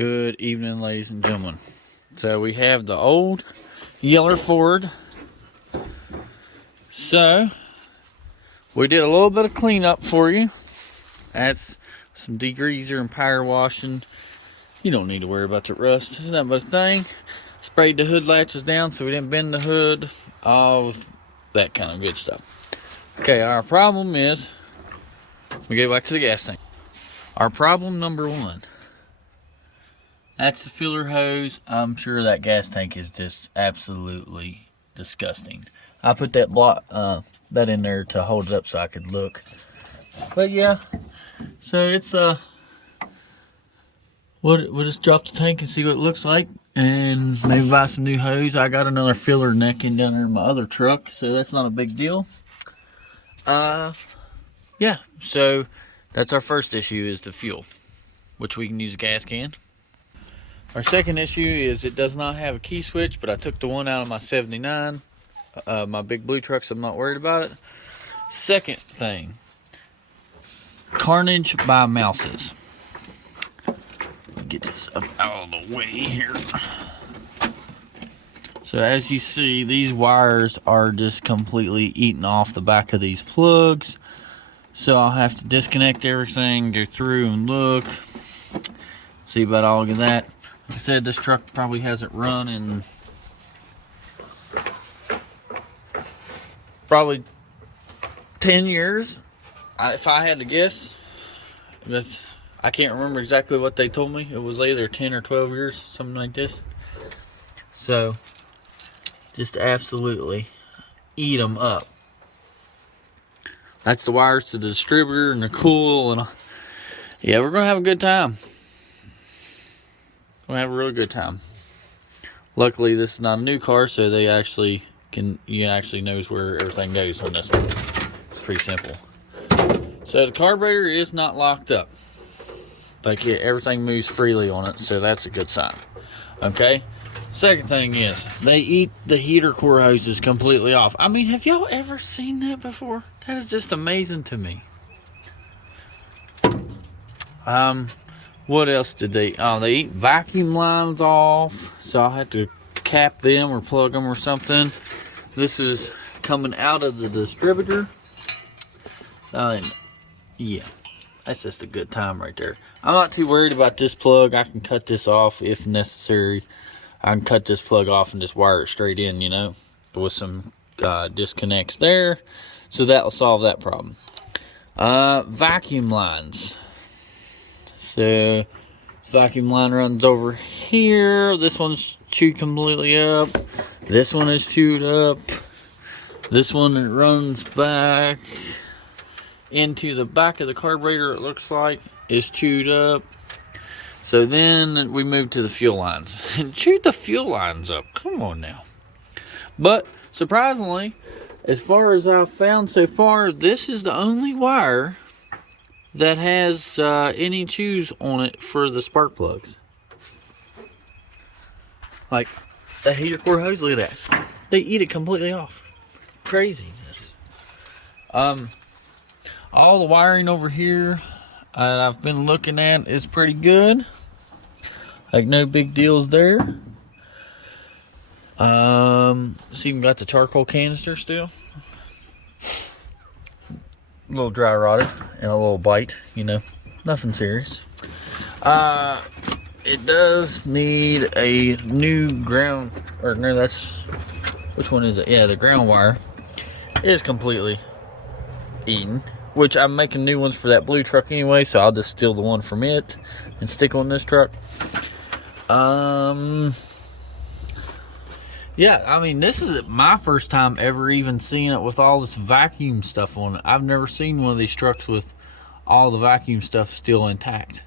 Good evening, ladies and gentlemen. So we have the old Yeller Ford. So we did a little bit of cleanup for you. That's some degreaser and power washing. You don't need to worry about the rust. It's not but a thing. Sprayed the hood latches down so we didn't bend the hood. All that kind of good stuff. Okay, our problem is, we go back to the gas tank. Our problem number one. That's the filler hose. I'm sure that gas tank is just absolutely disgusting. I put that that in there to hold it up so I could look. But yeah, so it's we'll just drop the tank and see what it looks like, and maybe buy some new hose. I got another filler necking down there in my other truck, so that's not a big deal. Yeah, so that's our first issue, is the fuel, which we can use a gas can. Our second issue is it does not have a key switch, but I took the one out of my 79, my big blue truck, so I'm not worried about it. Second thing, carnage by mouses. Let me get this up out of the way here. So as you see, these wires are just completely eating off the back of these plugs. So I'll have to disconnect everything, go through and look, see about all of that. Like I said, this truck probably hasn't run in probably 10 years, if I had to guess. I can't remember exactly what they told me. It was either 10 or 12 years, something like this. So, just absolutely eat them up. That's the wires to the distributor and the cool, and yeah, we're gonna have a good time. We'll have a really good time. Luckily, this is not a new car, so they actually you actually knows where everything goes on this one. It's pretty simple. So the carburetor is not locked up. Like, yeah, everything moves freely on it, so that's a good sign. Okay. Second thing is, they eat the heater core hoses completely off. I mean, have y'all ever seen that before? That is just amazing to me. What else did they? Oh, they eat vacuum lines off, so I'll have to cap them or plug them or something. This is coming out of the distributor. Yeah, that's just a good time right there. I'm not too worried about this plug. I can cut this off if necessary. I can cut this plug off and just wire it straight in, you know, with some disconnects there. So that will solve that problem. Vacuum lines. So this vacuum line runs over here. This one's chewed completely up. This one is chewed up. This one, it runs back into the back of the carburetor, it looks like, is chewed up. So then we move to the fuel lines and chewed the fuel lines up. Come on now. But surprisingly, as far as I've found so far, this is the only wire that has any chews on it for the spark plugs. Like the heater core hose, look at that. They eat it completely off. Craziness. All the wiring over here I've been looking at is pretty good. Like, no big deals there. It's even got the charcoal canister still. A little dry rotted and a little bite, you know, nothing serious. It does need a new ground, or no, that's, which one is it? Yeah, the ground wire is completely eaten, which I'm making new ones for that blue truck anyway, so I'll just steal the one from it and stick on this truck. Yeah, I mean, this is my first time ever even seeing it with all this vacuum stuff on it. I've never seen one of these trucks with all the vacuum stuff still intact.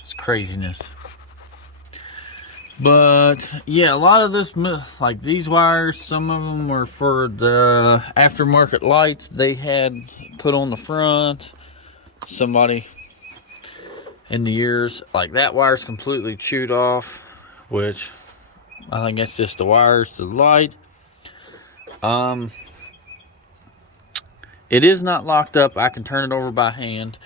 It's craziness. But yeah, a lot of this, like these wires, some of them were for the aftermarket lights they had put on the front. Somebody in the years, like that wire's completely chewed off, which I think that's just the wires to the light. It is not locked up. I can turn it over by hand.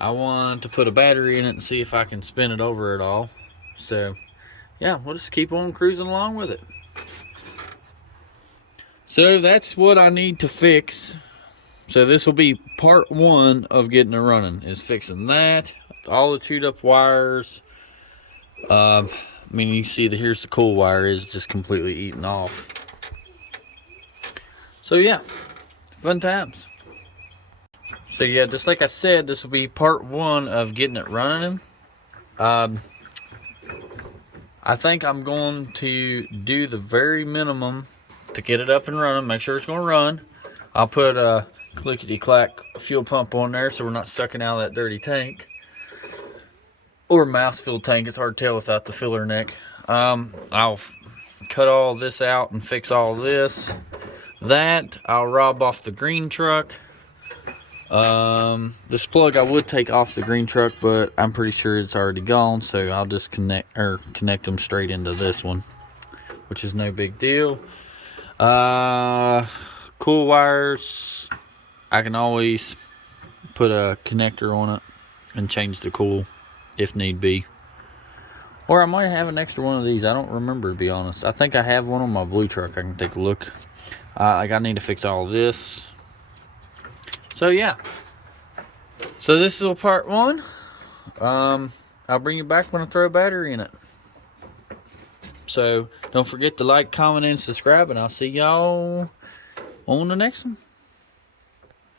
I want to put a battery in it and see if I can spin it over at all. So yeah, we'll just keep on cruising along with it. So that's what I need to fix. So this will be part 1 of getting it running, is fixing that, all the chewed up wires. I mean, you see that here's the cool wire is just completely eaten off. So yeah, fun times. So yeah, just like I said, this will be part 1 of getting it running. I think I'm going to do the very minimum to get it up and running, make sure it's going to run. I'll put a clickety-clack fuel pump on there so we're not sucking out of that dirty tank. Or mouth-filled tank, it's hard to tell without the filler neck. I'll cut all this out and fix all this. I'll rob off the green truck. This plug I would take off the green truck, but I'm pretty sure it's already gone, so I'll just connect them straight into this one, which is no big deal. Cool wires, I can always put a connector on it and change the cool if need be. Or I might have an extra one of these. I don't remember, to be honest. I think I have one on my blue truck. I can take a look. I need to fix all this. So yeah. So this is part 1. I'll bring you back when I throw a battery in it. So don't forget to like, comment, and subscribe, and I'll see y'all on the next one.